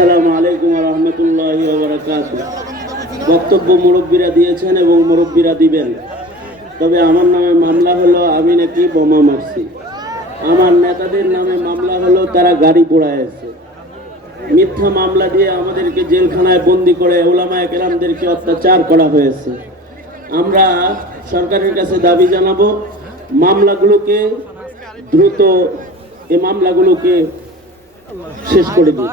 আসসালামু আলাইকুম রহমতুল্লাহ বারাকাত বক্তব্য মুরব্বীরা দিয়েছেন এবং মুরব্বীরা দিবেন। তবে আমার নামে মামলা হলো, আমি নাকি বোমা মারছি। আমার নেতাদের নামে মামলা হলো, তারা গাড়ি পোড়াইছে মিথ্যা মামলা দিয়ে আমাদেরকে জেলখানায় বন্দি করে ওলামায় কেরামদেরকে অত্যাচার করা হয়েছে। আমরা সরকারের কাছে দাবি জানাব, মামলাগুলোকে দ্রুত, এই মামলাগুলোকে শেষ করে দিন।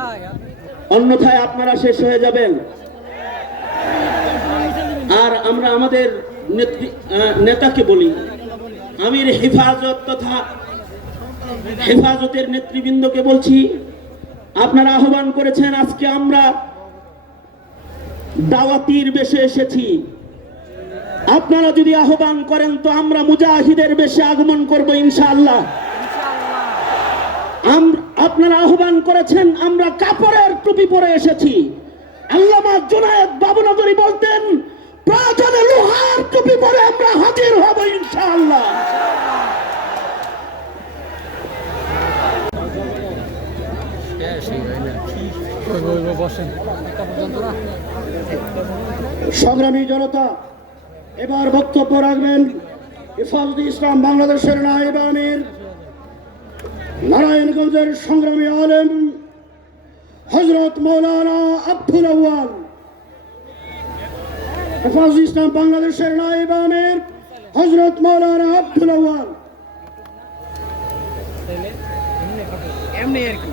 অন্যথায় আপনারা শেষ হয়ে যাবেন। আর আমরা আমাদের নেতাকে বলি, আমির হেফাজত তথা হেফাজতের নেতৃবৃন্দকে বলছি, আপনারা আহ্বান করেছেন আজকে আমরা দাওয়াতির বেশে এসেছি। আপনারা যদি আহ্বান করেন তো আমরা মুজাহিদের বেশে আগমন করব ইনশাআল্লাহ। আম- আপনারা আহ্বান করেছেন, আমরা কাপড়ের টুপি পরে এসেছি। আল্লামা জুনায়েদ বাবুনগরী বলতেন, প্রয়োজনে লোহার টুপি পরে আমরা হাজির হব ইনশাআল্লাহ। সংগ্রামী জনতা, এবার বক্তব্য রাখবেন হেফাজত ইসলাম বাংলাদেশের নায়েব আমির। নারায়ণগঞ্জের সংগ্রামী আলেম হজরত মৌলানা আব্দুল আউয়াল হেফাজত ইসলাম বাংলাদেশের নায়েব আমির হজরত মৌলানা আব্দুল আউয়াল এমনি আর কি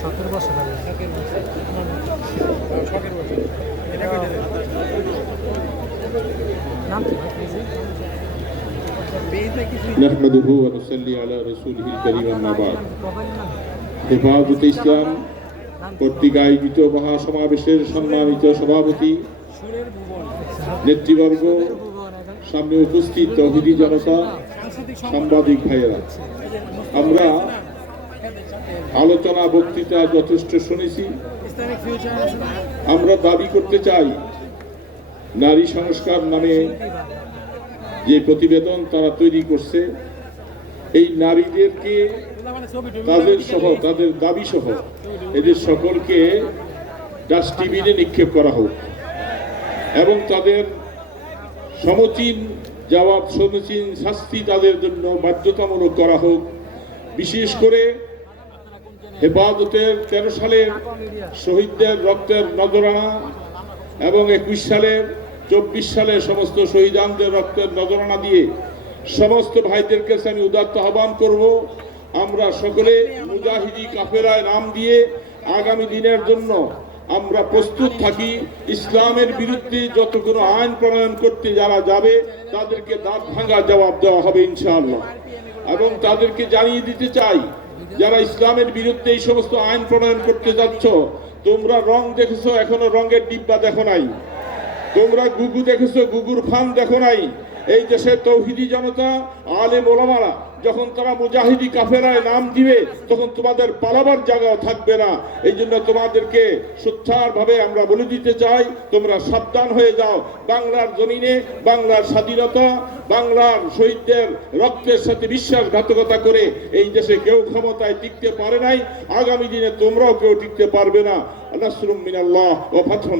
শখের বসে নাম কি ভাই نحمده ونصلي على رسوله الكريم أما بعد হেফাজত ইসলাম কর্তৃক আয়োজিত মহাসমাবেশের সম্মানিত সভাপতি নেতৃবর্গ সামনে উপস্থিত তহিদি জনতা সাংবাদিক ভাইয়েরা আমরা আলোচনা বক্তৃতা যথেষ্ট শুনেছি আমরা দাবি করতে চাই নারী সংস্কার নামে যে প্রতিবেদন তারা তৈরি করছে, এই নারীদেরকে তাদের সহ, তাদের দাবি সহ এদের সকলকে ডাস্টবিনে নিক্ষেপ করা হোক এবং তাদের সমচীন জবাব, সমচীন শাস্তি তাদের জন্য বাধ্যতামূলক করা হোক। বিশেষ করে হেফাজতের তেরো সালের শহীদদের রক্তের নজরানা এবং একুশ সালের চব্বিশ সালে সমস্ত শহীদানদের রক্তের নজরানা দিয়ে সমস্ত ভাইদের কাছে আমি উদাত্ত আহ্বান করব, আমরা সকলে মুজাহিদি কাফেরায় নাম দিয়ে আগামী দিনের জন্য আমরা প্রস্তুত থাকি। ইসলামের বিরুদ্ধে যত কোনো আইন প্রণয়ন করতে যারা যাবে, তাদেরকে দাঁত ভাঙা জবাব দেওয়া হবে ইনশাআল্লাহ। এবং তাদেরকে জানিয়ে দিতে চাই, যারা ইসলামের বিরুদ্ধে এই সমস্ত আইন প্রণয়ন করতে যাচ্ছ, তোমরা রং দেখেছ, এখনও রঙের ডিব্বা দেখো নাই। তোমরা গুগু দেখেছ, গুগুর ফান দেখো নাই। এই দেশের তৌহিদি জনতা আলে মোলামারা যখন তারা মুজাহিদি কাফেরায় নাম দিবে, তখন তোমাদের পালাবার জায়গাও থাকবে না। এই জন্য তোমাদেরকে সোচ্চার ভাবে আমরা বলে দিতে চাই, তোমরা সাবধান হয়ে যাও। বাংলার জমিনে বাংলার স্বাধীনতা, বাংলার শহীদদের রক্তের সাথে বিশ্বাসঘাতকতা করে এই দেশে কেউ ক্ষমতায় টিকতে পারে নাই। আগামী দিনে তোমরাও কেউ টিকতে পারবে না। নাসরুম মিনাল্লাহ ও ফাথন